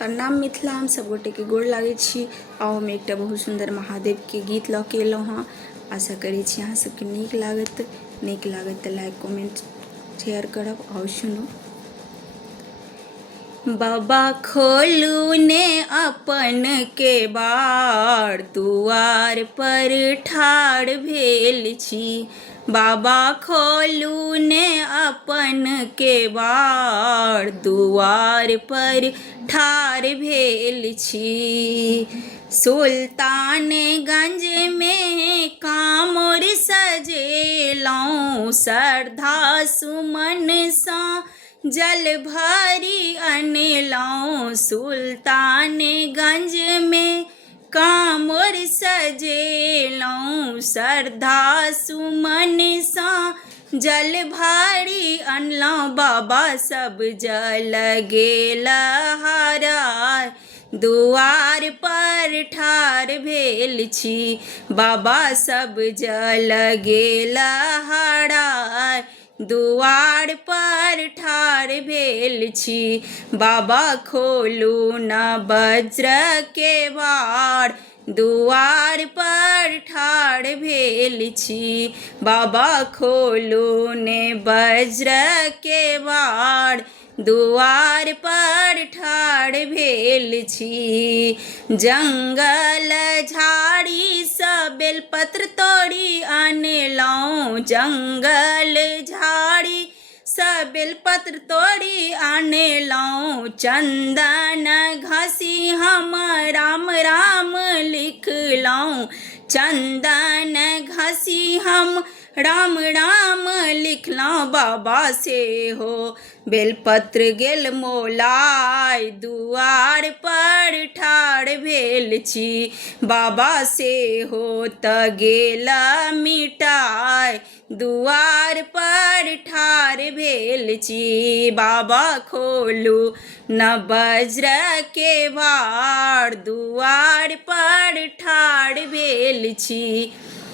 प्रणाम मिथिला, हम सब गोटे के गोड़ लागे छी। आओ हम एक बहुत सुंदर महादेव के गीत लऽ के एलहुँ हाँ। आशा करै छी अहाँ सबके नीक लागत तऽ लाइक कमेंट शेयर करब। आओ सुनू। बाबा खोलू ने अपन केबाड़, दुआर पर ठाढ़ भेल छी। बाबा खोलू ने अपन केबाड़, दुआर पर ठाढ़ भेल छी। सुल्तानगंज में कांवर सजेलहुँ, श्रद्धा सुमन सा जल भरी अनलहुँ। सुल्तानगंज में कांवर सजेलहुँ, श्रद्धा सुमन सा जल भरी अनलहुँ। बाबा सब जल गेल हराय, दुआर पर ठाढ़ भेल छी। बाबा सब जल गेल हराय, दुआर पर ठाढ़ भेल छी। बाबा खोलू न वज्र केवाड़, दुआर पर ठाढ़ भेल छी। बाबा खोलू ने वज्र केवाड़, दुआर पर ठाढ़ भेल छी। जंगल झाड़ी सँ बेलपत्र तोड़ी अनलहुँ, जंगल झाड़ी सँ बेलपत्र तोड़ी अनलहुँ। चंदन घसी हम राम राम लिखलहुँ, चंदन घसी हम राम राम लिखलहुँ। बाबा से हो बेलपत्र गेल मोलाय, दुआर पर ठाढ़ भेल छी। बाबा से हो त गेल मिटाय, दुआर पर ठाढ़ भेल छी। बाबा खोलू न वज्र केवाड़, दुआर पर ठाढ़ भेल छी।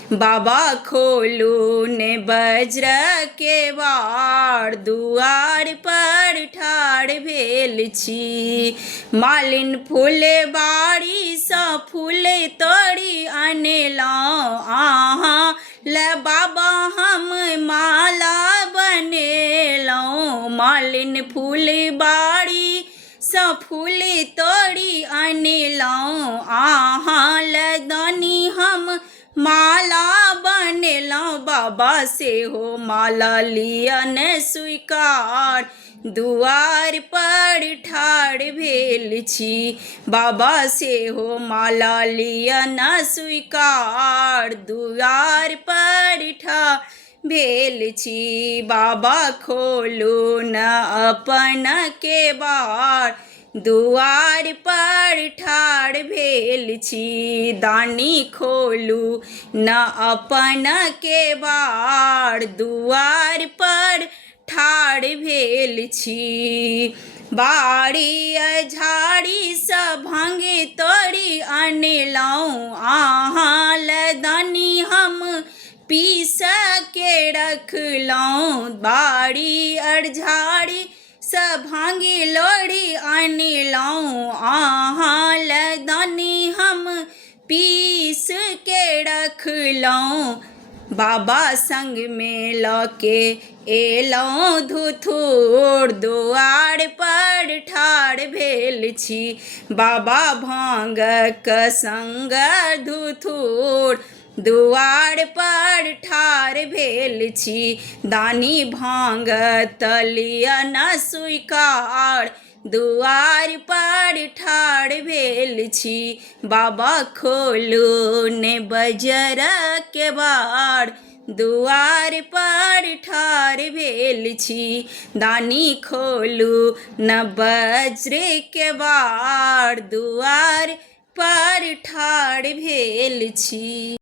बाबा खोलू ने वज्र केवाड़, दुआर पर ठाढ़ भेल छी। मालिन फुलबाड़ी सँ फूल तोड़ी अनलहुँ, अहाँ ले बाबा हम माला बनेलहुँ। मालिन फुलबाड़ी सँ फूल तोड़ी अनलहुँ, अहाँ ले दानी हम माला बनेलहुँ। बाबा से हो माला लियन स्वीकार, दुआर पर ठाढ़ भेल छी। बाबा से हो माला लियन स्वीकार, दुआर पर ठाढ़ भेल छी। बाबा खोलू न अपन केवाड़, दुआर पर ठाढ़ भेल छी। दानी खोलू न अपन केवाड़, दुआर पर ठाढ़ भेल छी। बाड़ी झाड़ी सँ भांग तोड़ी अनलहुँ, अहाँ ले दानी हम पीस के रखलहुँ। बाड़ी झाड़ी सँ भांग लोड़ी अनलहुँ, अहाँ ले दानी हम पीस के रखलहुँ। बाबा संग में लऽ के एलहुँ धुथुर, दुआर पर ठाढ़ भेल छी। बाबा भांगक संग धुथुर, दुआर पर ठाढ़ भेल छी। दानी भांग लियन स्वीकार, दुआर पर ठाढ़ भेल छी। बाबा खोलू ने वज्र केवाड़, दुआर पर ठाढ़ भेल छी। दानी खोलू न वज्र केवाड़, दुआर पर ठाढ़ भेल छी।